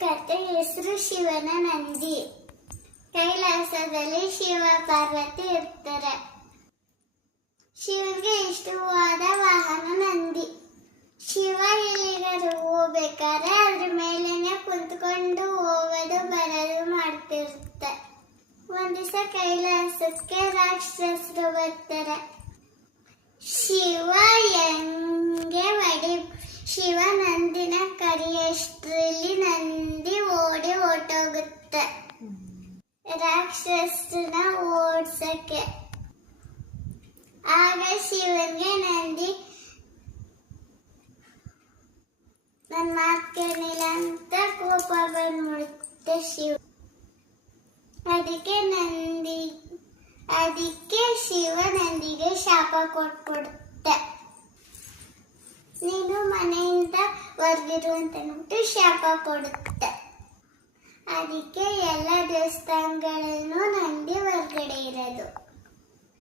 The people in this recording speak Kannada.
ಕತೆ ಹೆಸರು ಶಿವನ ನಂದಿ. ಕೈಲಾಸದಲ್ಲಿ ಶಿವ ಪಾರ್ವತಿ ಇರ್ತಾರೆ. ಶಿವನಿಗೆ ಇಷ್ಟವಾದ ವಾಹನ ನಂದಿ. ಶಿವ ಎಲ್ಲಿಗಾದ್ರೂ ಹೋಗ್ಬೇಕಾದ್ರೆ ಅದ್ರ ಮೇಲೇನೆ ಕುಂತ್ಕೊಂಡು ಹೋಗೋದು ಬರೋದು ಮಾಡ್ತಿರುತ್ತೆ. ಒಂದ್ ದಿವಸ ಕೈಲಾಸಕ್ಕೆ ರಾಕ್ಷಸರು ಬರ್ತಾರೆ. ಶಿವ ಶಿವ ನಂದಿನ ಕರಿಯಷ್ಟರಲ್ಲಿ ನಂದಿ ಓಡಿ ಹೊರಟೋಗುತ್ತೆ ರಾಕ್ಷಸನ ಓಡ್ಸಕ್ಕೆ. ಆಗ ಶಿವನ್ಗೆ ನಂದಿ ನನ್ನ ಮಾತು ಕೇಳಿಲ್ಲ ಅಂತ ಕೋಪ ಬಂದ್ಬಿಡುತ್ತೆ ಶಿವ. ಅದಕ್ಕೆ ಶಿವ ನಂದಿಗೆ ಶಾಪ ಕೊಟ್ಬಿಡುತ್ತೆ. ನೀನು ಮನೆಯಿಂದ ಹೊರಗಿರು ಅಂತ ಅಂದ್ಬಿಟ್ಟು ಶಾಪ ಕೊಡುತ್ತೆ. ಅದಕ್ಕೆ ಎಲ್ಲ ದೇವಸ್ಥಾನಗಳನ್ನು